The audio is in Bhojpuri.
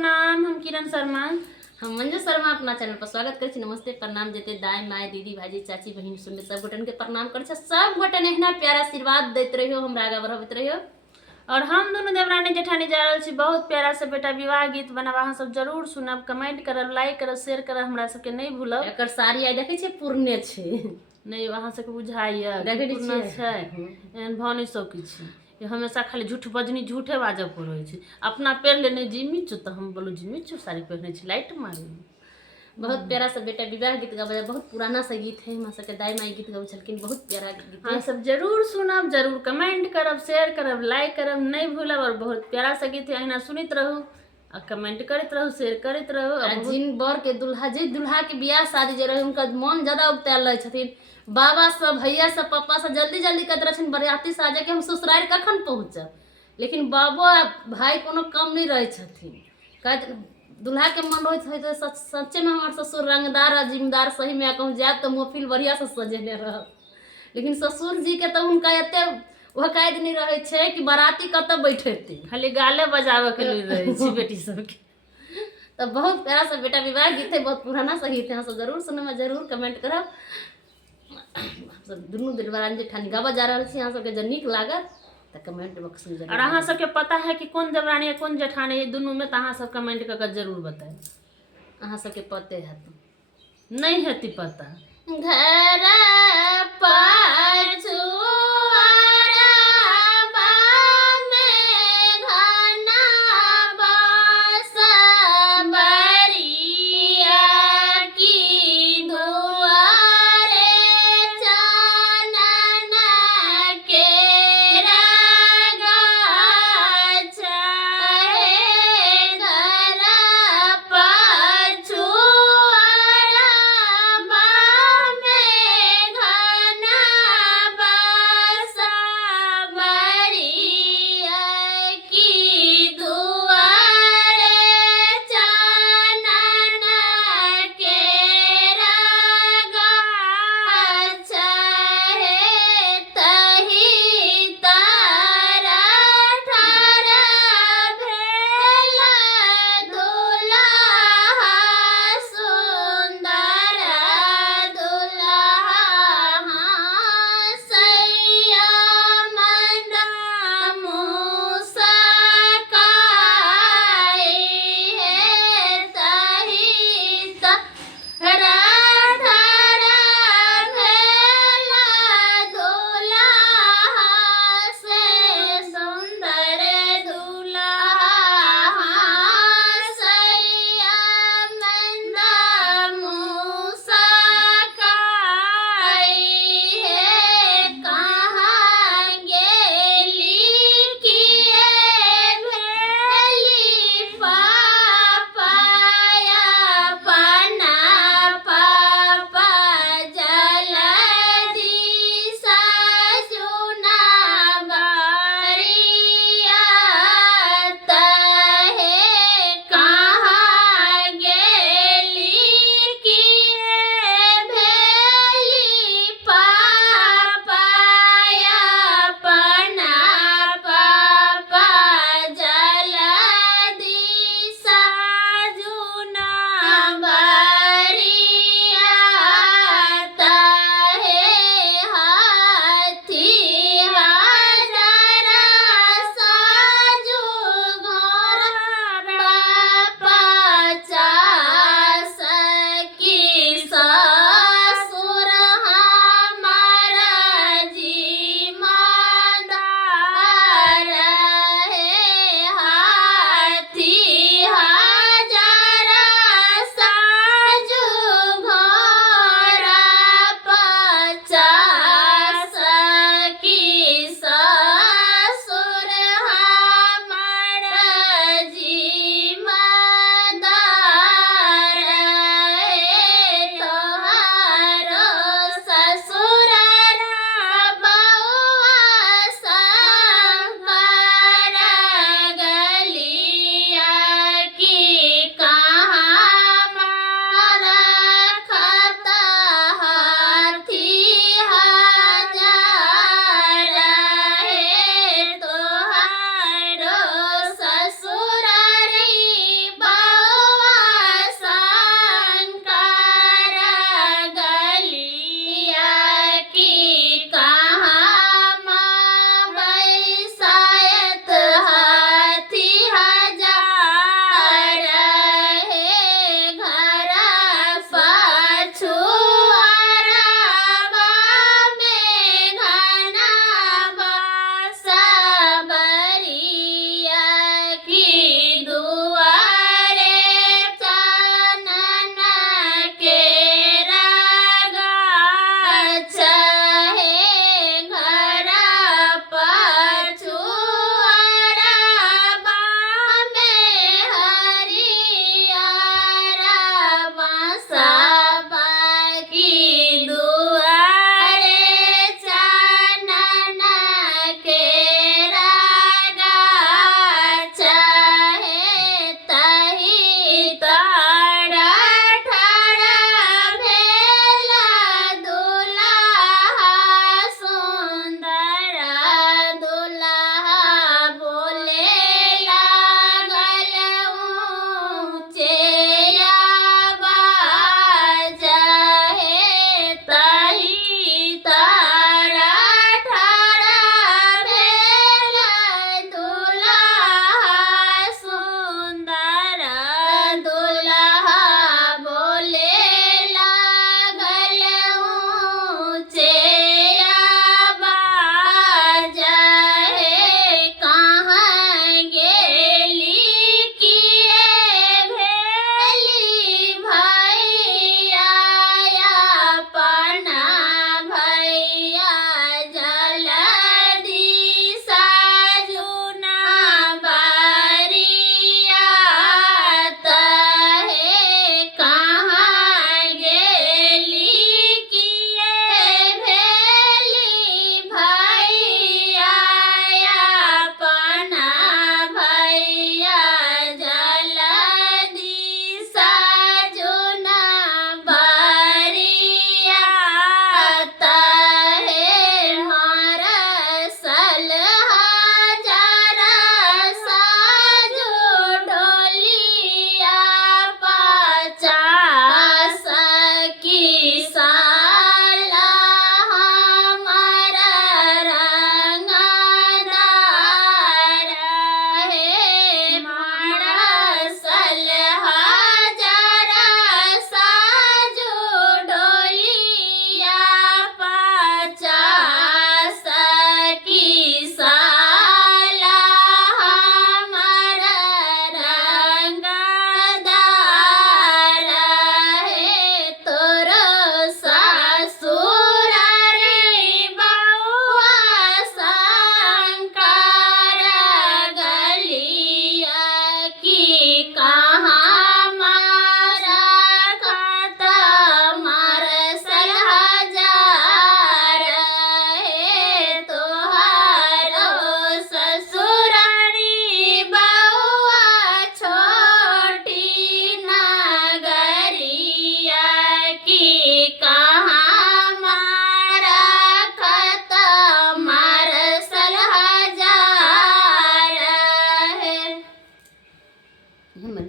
प्रणाम। हम किरण शर्मा, हम मंजू शर्मा अपना चैनल पर स्वागत करे छी। नमस्ते प्रणाम जेते दाई माय दीदी भाजी चाची बहिन सुनने सब गोटन के प्रणाम करे छी। सब गोटन एहना प्यारा आशीर्वाद देते रहियो, हमरा आगे बढ़ाबत रहियो। और हम दोनों देवरानी जेठानी जा रहल छी बहुत प्यारा से बेटा विवाह गीत बनाब। अहाँ सब जरूर सुनब, कमेंट करब, लाइक करब, शेयर करब, हमरा सबके नहीं भूलब। एकर साड़ी आई देखे छी पूर्णे छै, नहीं अहाँ सबके बुझाइए देखे पूर्ण छियै छै, एहन भऽ नहीं सकै छै। ये हमेशा खाली झूठ बजनी झूठे बाजऽ पड़ै छै। अपना पेड़ लेने जिमी छो तो हम बोलो जिमी छो साड़ी पहने छी लाइट मारी। बहुत प्यारा सा बेटा विवाह गीत गावे, बहुत पुराना सा गीत है। हमरा सबके दाई माई गीत गावे छलखिन, बहुत प्यारा गीत है। अहाँ सब जरूर सुनब, जरूर कमेंट करब, शेयर करब, लाइक करब, नहीं भूलब। और बहुत प्यारा सा गीत है, अहिना सुनते रहू और कमेंट करते रहू, शेयर करते रहू। जिन बर के दुल्हा जे दुल्हा के बियाह शादी जे रहे उनका मन ज्यादा उगतायल रहे छथिन। बाबा सब भैया सब पापा सब जल्दी जल्दी कहते रहे बरियाती से आ जाके हम ससुराल कखन पहुँचब, लेकिन बाबो आ भाई कोनो कम नहीं रहे छथिन। कहते दुल्हा के मन रहे तो सच्चे में हमारे ससुर रंगदार आ जिम्मेदार, सही में कहूँ जाए तो मोफिल बढ़िया से सजेने रह। लेकिन ससुर जी के तो उनका एते वह कैद नहीं रहे छे कि बाराती कत बैठेते, खाली गाले बजावे के लिए रहे छी बेटी सबके। तो बहुत प्यारा सा बेटा विवाह गीत है, बहुत पुराना सा गीत है। हम सब जरूर सुने में जरूर कमेंट करब। सब दुनू दिलवारानी जेठानी गावा जा रहा छी, अहाँ सबके जब नीक लागत तो कमेंट बॉक्स में जरूर। और अहाँ सबके पता है कि कौन देवरानी है कौन जेठानी है दोनों में, तो अहाँ सब कमेंट करके जरूर बताए। अहाँ सबके पते है तो नहीं है ती पता घर पर